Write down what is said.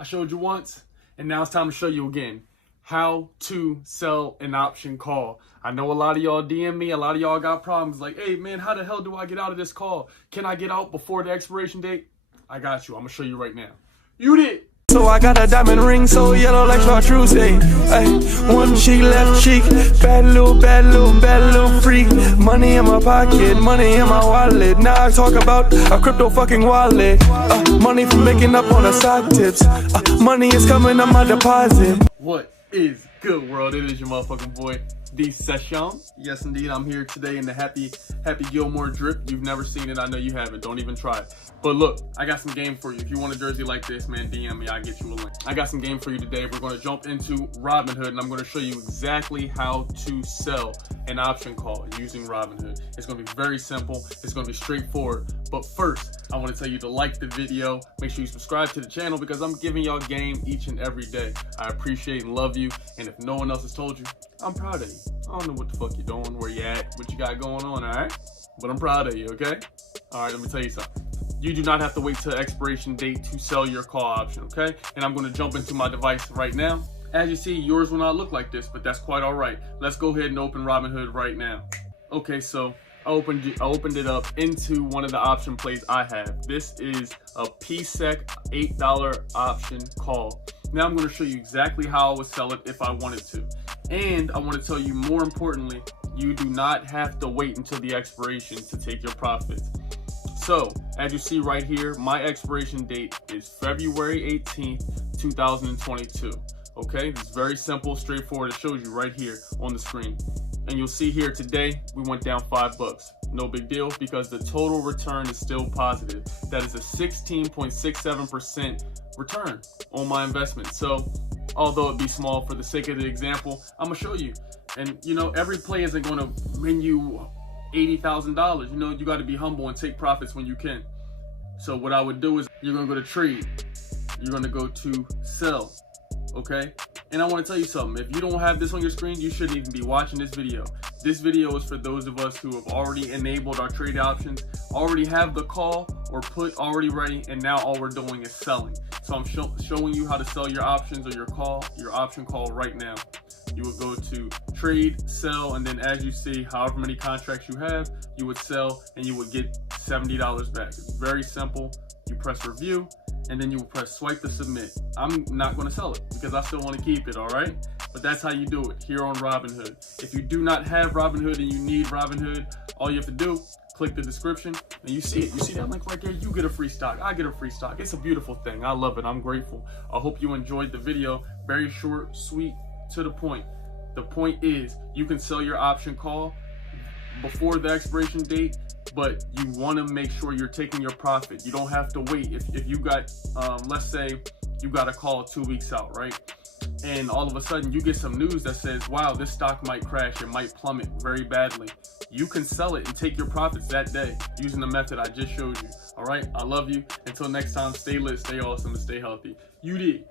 I showed you once, and now it's time to show you again how to sell an option call. I know a lot of y'all DM me, a lot of y'all got problems like, hey man, how the hell do I get out of this call? Can I get out before the expiration date? I got you. I'm gonna show you right now. You did. So I got a diamond ring so yellow like chartreuse, ayy. One cheek, left cheek, bad little freak. Money in my pocket, money in my wallet. Now I talk about a crypto fucking wallet. Money from making up on the side tips. Money is coming on my deposit. What is good, world? It is your motherfucking boy, D Session. Yes, indeed, I'm here today in the Happy Gilmore drip. You've never seen it. I know you haven't. Don't even try it. But look, I got some game for you. If you want a jersey like this, man, DM me. I'll get you a link. I got some game for you today. We're going to jump into Robinhood, and I'm going to show you exactly how to sell an option call using Robinhood. It's going to be very simple. It's going to be straightforward. But first, I want to tell you to like the video. Make sure you subscribe to the channel because I'm giving y'all game each and every day. I appreciate and love you. And if no one else has told you, I'm proud of you. I don't know what the fuck you're doing, where you at, what you got going on, all right? But I'm proud of you, okay? All right, let me tell you something. You do not have to wait till expiration date to sell your call option, okay? And I'm gonna jump into my device right now. As you see, yours will not look like this, but that's quite all right. Let's go ahead and open Robinhood right now. Okay, so I opened it up into one of the option plays I have. This is a PSEC $8 option call. Now I'm gonna show you exactly how I would sell it if I wanted to. And I wanna tell you, more importantly, you do not have to wait until the expiration to take your profits. So, as you see right here, my expiration date is February 18th, 2022. Okay, it's very simple, straightforward. It shows you right here on the screen. And you'll see here today, we went down $5. No big deal because the total return is still positive. That is a 16.67% return on my investment. So, although it be small for the sake of the example, I'm gonna show you. And you know, every play isn't gonna win you $80,000. You know, you got to be humble and take profits when you can. So what I would do is you're going to go to trade. You're going to go to sell. Okay. And I want to tell you something. If you don't have this on your screen, you shouldn't even be watching this video. This video is for those of us who have already enabled our trade options, already have the call or put already ready, and now all we're doing is selling. So I'm showing you how to sell your options or your option call right now. You would go to trade, sell, and then as you see, however many contracts you have, you would sell and you would get $70 back. It's very simple. You press review and then you will press swipe to submit. I'm not going to sell it because I still want to keep it, all right? But that's how you do it here on Robinhood. If you do not have Robinhood and you need Robinhood, all you have to do, click the description and you see it. You see that link right there? You get a free stock. I get a free stock. It's a beautiful thing. I love it. I'm grateful. I hope you enjoyed the video. Very short, sweet, to the point. The point is you can sell your option call before the expiration date, but you want to make sure you're taking your profit. You don't have to wait. If you got, let's say you got a call 2 weeks out, right? And all of a sudden you get some news that says, wow, this stock might crash, it might plummet very badly. You can sell it and take your profits that day using the method I just showed you. All right, I love you. Until next time, stay lit, stay awesome, and stay healthy. You did.